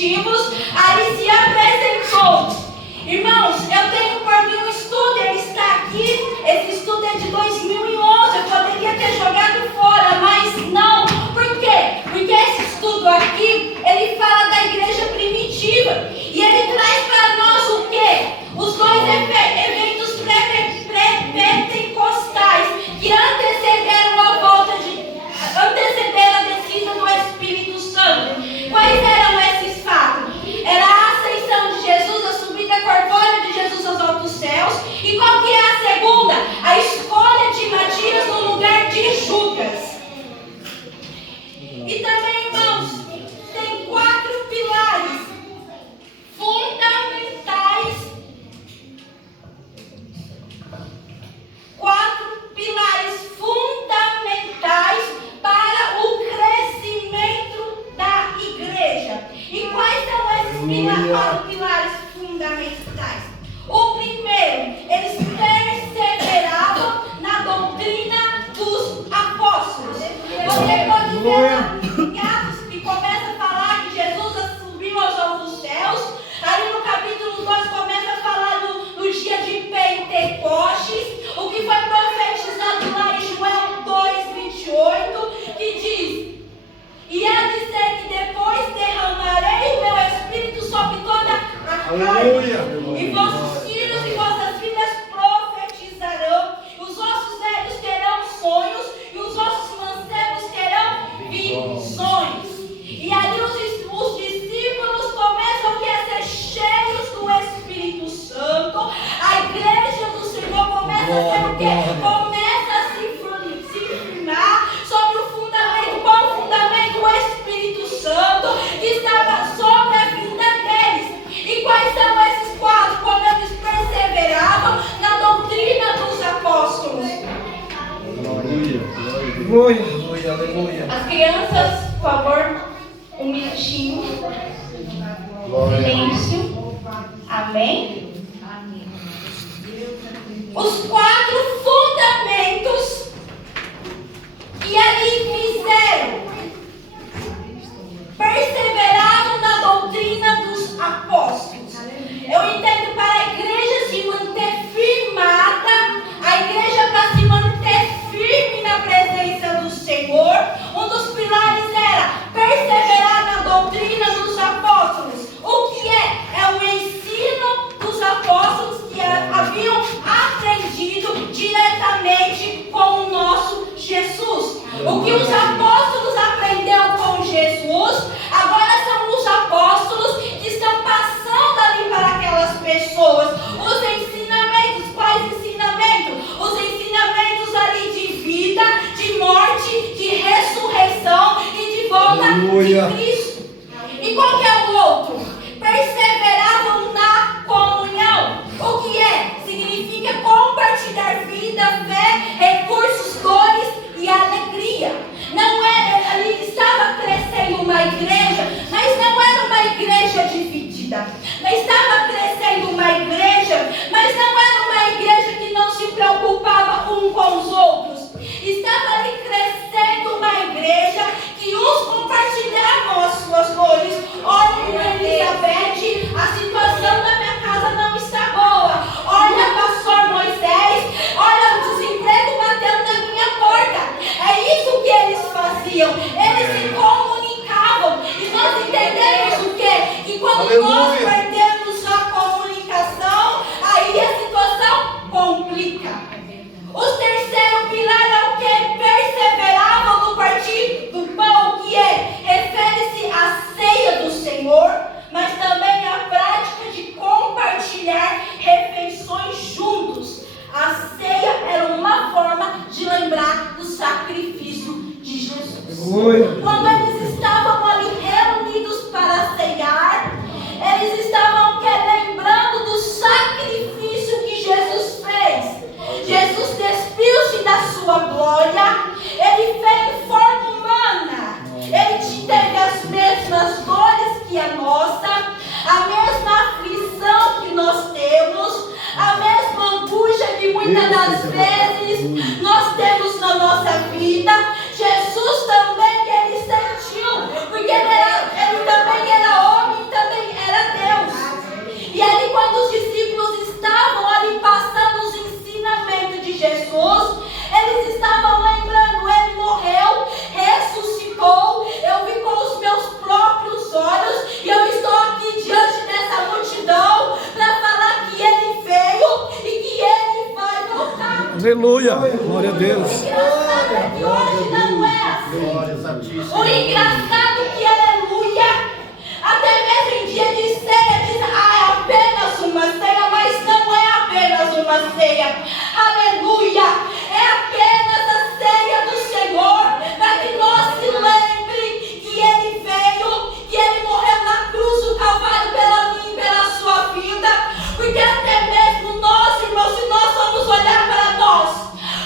primitivos, ali se apresentou. Irmãos, eu tenho por mim um estudo, ele está aqui, esse estudo é de 2011, eu poderia ter jogado fora, mas não. Por quê? Porque esse estudo aqui, ele fala da igreja primitiva, e ele traz para nós o quê? Os dois eventos pré-pentecostais, que antecederam a descida do Espírito Santo. Quais eram esses fatos? Era a ascensão de Jesus, a subida corpórea de Jesus aos altos céus. E qual que é a segunda? A escolha de Matias no lugar de Judas. E também, irmãos, tem 4 pilares fundamentais. 4 pilares fundamentais para o crescimento da igreja. E quais são esses 4 pilares fundamentais? O primeiro, eles perseveravam na doutrina dos apóstolos. Você pode ver em Atos que começa a falar que Jesus subiu aos altos céus. Ali no capítulo 2 começa a falar do dia de Pentecostes, o que foi profetizado lá em Joel 2:28, que diz: e há de ser que depois derramarei o meu espírito sobre toda a carne, e vossos filhos e vossas filhas profetizarão, os vossos velhos terão sonhos, e os vossos mancebos terão visões. E ali os discípulos começam a ser cheios do Espírito Santo. A igreja do Senhor começa a ser o quê? Começa a se firmar sobre o fundamento. Qual o fundamento? O Espírito Santo que estava sobre a vida deles. E quais são esses 4? Como eles perseveravam na doutrina dos apóstolos. Aleluia, aleluia. As crianças, por favor, um minutinho. Silêncio. Amém? Os 4 fundamentos que ali fizeram. Perseveraram na doutrina dos apóstolos. Eu entendo, para a igreja se manter firmada, a igreja para se manter firme na presença do Senhor, um dos pilares era perseverar na doutrina dos apóstolos. O que é? É o ensino dos apóstolos que haviam aprendido diretamente com o nosso Jesus. O que os apóstolos aprenderam com Jesus, agora são os apóstolos que estão passando ali para aquelas pessoas. Os ensinamentos, quais ensinamentos? Os ensinamentos ali de vida, de morte, de ressurreição e de volta de Cristo. E qual que é o outro? Perseveravam na comunhão. O que é? Significa compartilhar vida, fé, recursos, dores e alegria. Não era, ali estava crescendo uma igreja, mas não era uma igreja dividida. Não estava crescendo uma igreja, mas não era uma igreja que não se preocupava um com os outros. Estava ali crescendo uma igreja que uns compartilhavam as suas dores. Olha, Elizabeth, a situação da minha casa não está boa. Olha, pastor Moisés, olha, o desemprego bateu na minha porta. É isso que eles faziam. Eles se comunicavam. E nós entendemos o quê? Que quando nós perdemos a comunicação, aí a situação complica. O terceiro pilar é o que? Perseveravam no partir do pão, que refere-se à ceia do Senhor, mas também à prática de compartilhar refeições juntos. A ceia era uma forma de lembrar do sacrifício de Jesus. Quando eles estavam ali reunidos para ceiar, eles estavam lembrando do sacrifício que Jesus fez. Jesus despiu-se da sua glória, ele veio em forma humana, ele teve as mesmas dores que a nossa, a mesma aflição que nós temos, a mesma angústia que muitas das vezes nós temos na nossa vida. Jesus também ele sentiu, porque ele também era homem, O engraçado que, aleluia, até mesmo em dia de ceia, diz, é apenas uma ceia, mas não é apenas uma ceia. Aleluia, é apenas a ceia do Senhor, para que nós se lembre que Ele veio, que Ele morreu na cruz do Calvário pela minha e pela sua vida, porque até mesmo nós, irmãos, se nós vamos olhar para nós,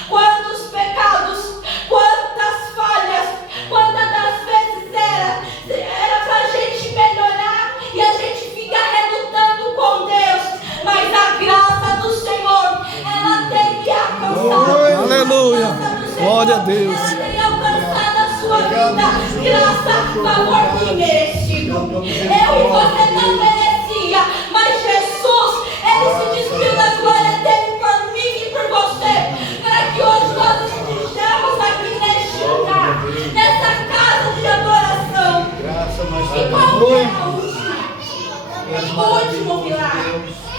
quantos pecados, quantas falhas, quantas das vezes era para a gente melhorar e a gente fica relutando com Deus, mas a graça do Senhor, ela tem me alcançado. Aleluia. Glória a Deus. Ela tem alcançado a sua vida, graça, favor imerecido. Eu e você não merecia, mas Jesus, Ele se despiu da glória dele por mim e por você, para que hoje nós estejamos aqui neste lugar, nessa casa de adoração. E qual é a última? O último pilar: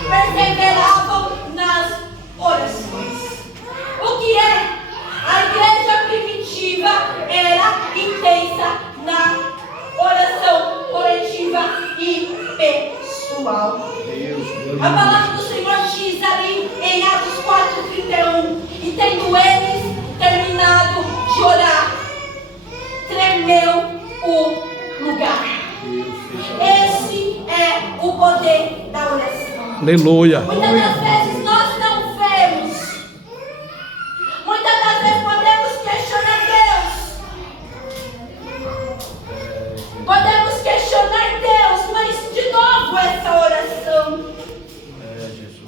perseveravam nas orações. O que é? A igreja primitiva era intensa na oração coletiva e pessoal. A palavra do Senhor diz ali em Atos 4:31: e tendo eles terminado de orar, tremeu o lugar. Esse é o poder da oração. Aleluia. Muitas das vezes nós não vemos. Muitas das vezes podemos questionar Deus. Podemos questionar Deus, mas de novo essa oração.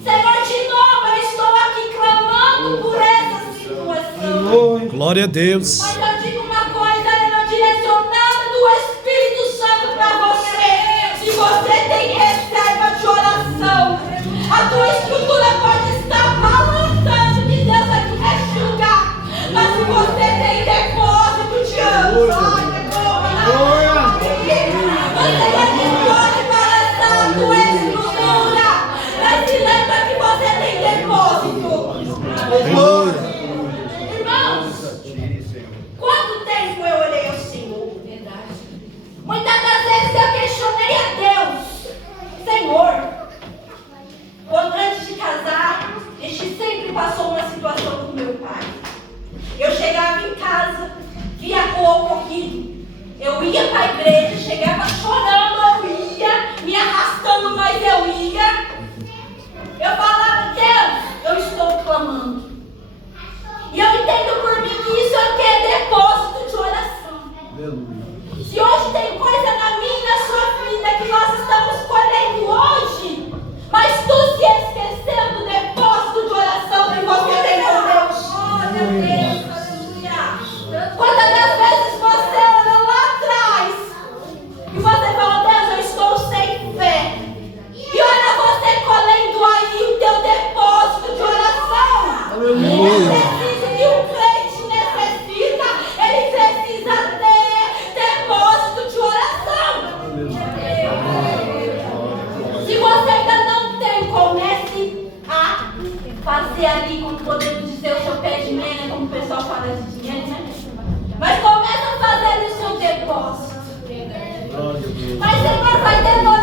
Senhor, de novo eu estou aqui clamando por essa situação. Glória a Deus. Mas eu digo uma coisa, ela direcionada do Espírito Santo para você. Se você tem reserva de oração, a tua estrutura pode estar balançando, que Deus vai te enxugar. Mas se você tem depósito de anos, você pode balançar a tua estrutura. Mas se lembra que você tem depósito. Irmãos, quanto tempo eu orei ao Senhor? Muitas das vezes eu questionei a Deus: Senhor, quando antes de casar, a gente sempre passou uma situação com meu pai. Eu chegava em casa, via o ocorrido. Eu ia para a igreja, chegava chorando, eu ia, me arrastando, mas eu ia. Eu falava: Deus, eu estou clamando. E eu entendo por mim que isso aqui é depósito de oração. Se hoje tem coisa na minha e na sua vida que nós estamos colhendo hoje, mas tu se esqueceu do depósito de oração que você tem com Deus. Quantas das vezes você orou lá atrás e você falou: Deus, eu estou sem fé. E olha você colhendo aí o teu depósito de oração. Necessita que um crente necessita, ele precisa ter depósito de oração. Se você ainda não tem, comece a fazer ali, como podemos dizer, o seu pé de meia, como o pessoal fala de dinheiro, né? Mas comece a fazer o seu depósito. Mas Senhor, vai demorar.